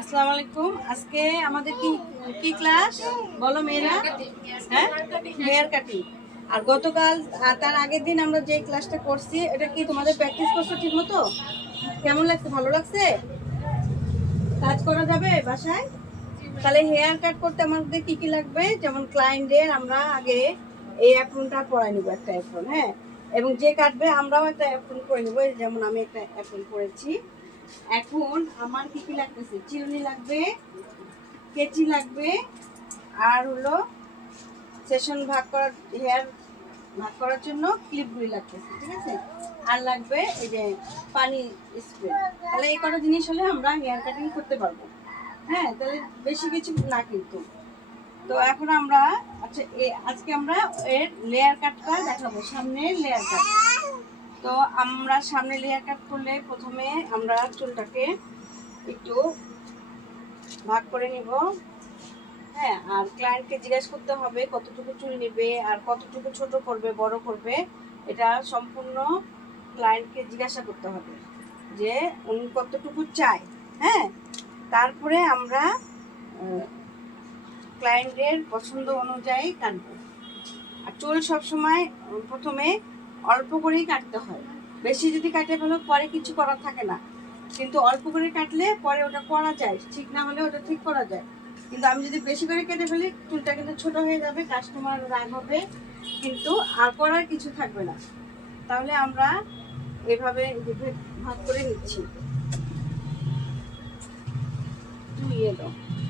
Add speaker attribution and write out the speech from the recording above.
Speaker 1: আসসালামু আলাইকুম। আজকে আমাদের কি কি ক্লাস বলো মেয়েরা। হ্যাঁ? হেয়ার কাটিং আর গতকাল তার আগের দিন আমরা যে ক্লাসটা করছি, এটা কি তোমাদের প্র্যাকটিস করছ ঠিক মতো কেমন লাগছে? ভালো লাগছে? কাজ করা যাবে বাসায়? তাহলে হেয়ার কাট করতে আমাদের কি কি লাগবে? যেমন ক্লায়েন্টদের আমরা আগে এই অ্যাপ্রনটা পরাই নিব একটা অ্যাপ্রন হ্যাঁ? এবং যে কাটবে আমরাও একটা অ্যাপ্রন করে নেব। যেমন আমি একটা অ্যাপ্রন করেছি এখন আমার কি কি লাগতেছে? চিরুনি লাগবে, কেচি লাগবে, আর হলো সেশন ভাগ করার হেয়ার ভাগ করার জন্য ক্লিপগুলি লাগতেছে, ঠিক আছে? আর লাগবে এই যে পানি স্প্রে তাহলে এই কটা জিনিস হলে আমরা হেয়ার কাটিং করতে পারব। হ্যাঁ তাহলে বেশি কিছু না কিন্তু। তো এখন আমরা আচ্ছা আজকে আমরা এর লেয়ার কাটটা দেখাবো, সামনের লেয়ার কাট তো আমরা সামনে লেয়ার কাট করলে প্রথমে আমরা চুলটাকে একটু ভাগ করে নিব। হ্যাঁ আর ক্লায়েন্টকে জিজ্ঞেস করতে হবে কতটুকু চুল নেবে আর কতটুকু ছোট করবে, বড় করবে, এটা সম্পূর্ণ ক্লায়েন্টকে জিজ্ঞাসা করতে হবে যে উনি কতটুকু চায়। হ্যাঁ তারপরে আমরা ক্লায়েন্টের পছন্দ অনুযায়ী কাটবো আর চুল সবসময় প্রথমে অল্প করেই কাটতে হয়। বেশি যদি কাটে ফেলো পরে কিছু করার থাকে না। কিন্তু অল্প করে কাটলে পরে ওটা করা যায়, ঠিক না হলে ওটা ঠিক করা যায়। কিন্তু আমি যদি বেশি করে কেটে ফেলি, চুলটা কিন্তু ছোট হয়ে যাবে কাস্টমার রাগ হবে, কিন্তু আর করার কিছু থাকবে না। তাহলে আমরা এভাবে ভাগ করে নিচ্ছি। ধুইয়ে দাও